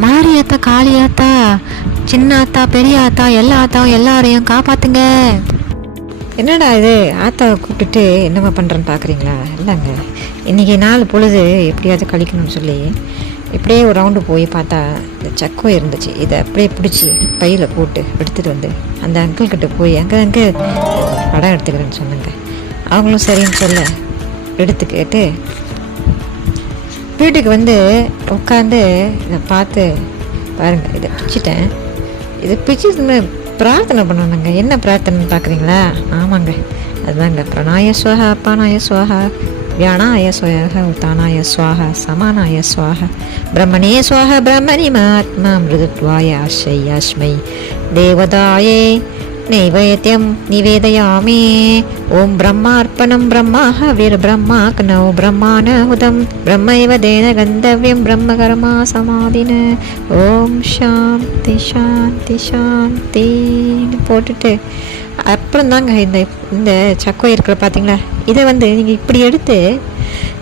மாரியாத்தா, காளியாத்தா, சின்ன ஆத்தா, பெரிய ஆத்தா, எல்லா ஆத்தாவும் எல்லாரையும் காப்பாத்துங்க. என்னடா இது, ஆத்தாவை கூப்பிட்டுட்டு என்னம்மா பண்ணுறேன்னு பார்க்குறீங்களா? இல்லைங்க, இன்றைக்கி நாள் பொழுது எப்படியாவது கழிக்கணும்னு சொல்லி இப்படியே ஒரு ரவுண்டு போய் பார்த்தா இந்த சக்கோ இருந்துச்சு. இதை அப்படியே பிடிச்சி பையில் போட்டு எடுத்துகிட்டு வந்து அந்த அங்கிள்கிட்ட போய் அங்கே படம் எடுத்துக்கிறேன்னு சொன்னாங்க. அவங்களும் சரின்னு சொல்ல எடுத்துக்கிட்டு வீட்டுக்கு வந்து உட்காந்து இதை பார்த்து பாருங்கள், இதை பிச்சுட்டேன். இதை பிச்சு பிரார்த்தனை பண்ணணுங்க. என்ன பிரார்த்தனைன்னு பார்க்குறீங்களா? ஆமாங்க, அதுதாங்க பிரணாய ஸ்வாஹா, அப்பானாய ஸ்வாஹா, வியானாய ஸ்வயக, உத்தானாய ஸ்வாஹா, சமானாய ஸ்வாஹா, பிரம்மணே ஸ்வாஹா, பிரம்மணி மாத்மா மிருதுத்வாய ஆஷையாஸ்மை தேவதாயே நைவேத்யம் நிவேதயாமி. ஓம் பிரம்மார்ப்பணம் பிரம்மாஹவிர் பிரம்மாக்னௌ பிரம்மாணஹுதம் பிரம்மைவ தேன கந்தவ்யம் பிரம்மகர்மா சமாதின. ஓம் சாந்தி சாந்தி சாந்தின்னு போட்டுட்டு அப்புறம் தாங்க இந்த சக்கோ இருக்கிற பார்த்தீங்களா, இதை வந்து நீங்கள் இப்படி எடுத்து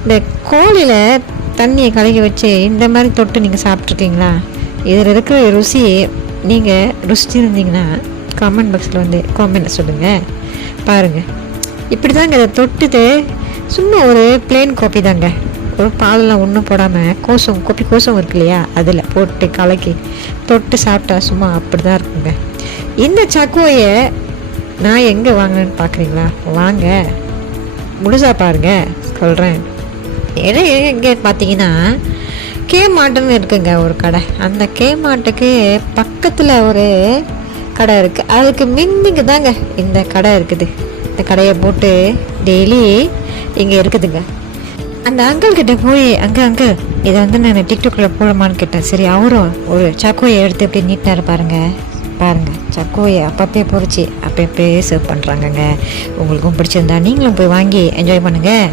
இந்த கோழியில் தண்ணியை கலக்கி வச்சு இந்த மாதிரி தொட்டு நீங்கள் சாப்பிட்ருக்கீங்களா? இதில் இருக்கிற ருசி நீங்கள் ருசிச்சிருந்தீங்கன்னா கமெண்ட் பாக்ஸில் வந்து காமெண்ட் சொல்லுங்கள். பாருங்கள், இப்படி தாங்க இதை தொட்டுட்டு சும்மா ஒரு பிளெயின் காப்பி தாங்க, ஒரு பாலெலாம் ஒன்றும் போடாமல் கோப்பி கோசம் இருக்கு இல்லையா, அதில் போட்டு கலக்கி தொட்டு சாப்பிட்டா சும்மா அப்படி தான் இருக்குங்க. இந்த சக்கோயை நான் எங்கே வாங்கினேன்னு பார்க்குறீங்களா? வாங்க முழுசாக பாருங்கள், சொல்கிறேன். ஏன்னா எங்கே பார்த்தீங்கன்னா கே மார்ட்டுன்னு இருக்குங்க ஒரு கடை. அந்த கே மார்ட்டுக்கு பக்கத்தில் ஒரு கடை இருக்குது. அதுக்கு மின்னுக்கு தாங்க இந்த கடை இருக்குது. இந்த கடையை போட்டு டெய்லி இங்கே இருக்குதுங்க. அந்த அங்கிள்கிட்ட போய் அங்கிள் இதை வந்து நான் டிக்டாக்கில் போடமான்னு கேட்டேன். சரி, அவரும் ஒரு சக்கோயை எடுத்து எப்படி நீட்டாக பாருங்கள். சக்கோயை அப்பப்பே பொறிச்சு அப்பப்பே சர்வ் பண்ணுறாங்கங்க. உங்களுக்கும் பிடிச்சிருந்தா நீங்களும் போய் வாங்கி என்ஜாய் பண்ணுங்கள்.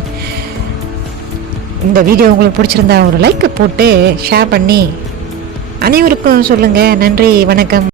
இந்த வீடியோ உங்களுக்கு பிடிச்சிருந்தா ஒரு லைக் போட்டு ஷேர் பண்ணி அனைவருக்கும் சொல்லுங்கள். நன்றி, வணக்கம்.